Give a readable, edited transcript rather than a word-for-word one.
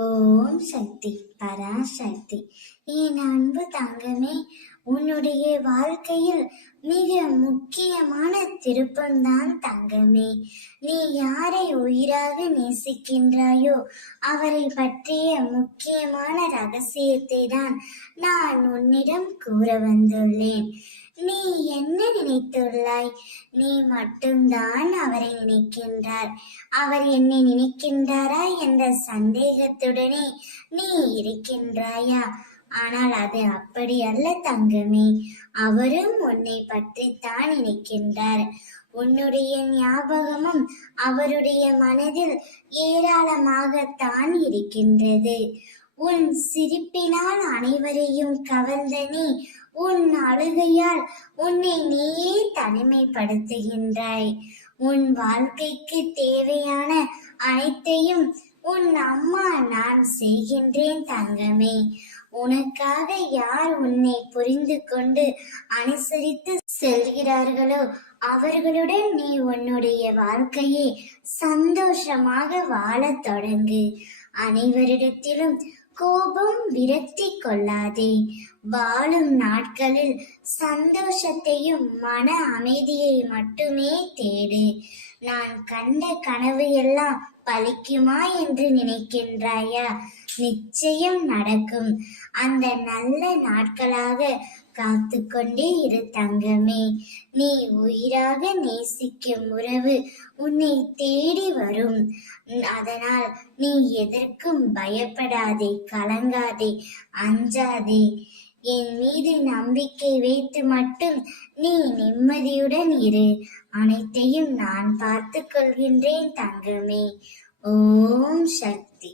ஓம் சக்தி பராசக்தி. என் அன்பு தங்கமே, உன்னுடைய வாழ்க்கையில் மிக முக்கியமான திருப்பம்தான் தங்கமே. நீ யாரை உயிராக நேசிக்கின்றாயோ அவரை பற்றிய முக்கியமான ரகசியத்தை தான் நான் உன்னிடம் கூற வந்துள்ளேன். நீ என்ன நினைத்துள்ளாய்? நீ மட்டும்தான் அவரை நினைக்கின்றார். அவர் என்னை நினைக்கின்றாரா என்ற சந்தேகத்துடனே நீ இருக்கின்றாயா? ஆனால் அது அப்படி அல்ல தங்கமே. அவரும் உன்னை பற்றித்தான் நினைக்கின்றார். உன்னுடைய ஞாபகமும் அவருடைய மனதில் ஏராளமாகத்தான் இருக்கின்றது. உன் சிரிப்பினால் அனைவரையும் கவர்ந்த நீ உன் அழுகையால் உன்னை நீயே தனிமைப்படுத்துகின்றாய். உன் வாழ்க்கைக்கு தேவையான அனைத்தையும் உன் அம்மா நான் செய்கின்றேன் தங்கமே. உனக்காக யார் உன்னை புரிந்து கொண்டு அனுசரித்து செல்கிறார்களோ அவர்களுடன் நீ உன்னுடைய வாழ்க்கையை சந்தோஷமாக வாழத் தொடங்கு. அனைவரிடத்திலும் கோபம் விரக்தி கொள்ளாதே. வாழும் நாட்களில் சந்தோஷத்தையும் மன அமைதியை மட்டுமே தேடு. நான் கண்ட கனவு எல்லாம் பலிக்குமா என்று நினைக்கின்றாயா? நிச்சயம் நடக்கும். அந்த நல்ல நாட்களாக காத்து கொண்டே இரு தங்கமே. நீ உயிராக நேசிக்கும் உறவு உன்னை தேடி வரும். அதனால் நீ எதற்கும் பயப்படாதே, கலங்காதே, அஞ்சாதே. என் மீது நம்பிக்கை வைத்து மட்டும் நீ நிம்மதியுடன் இரு. அனைத்தையும் நான் பார்த்து கொள்கின்றேன் தங்கமே. ஓம் சக்தி.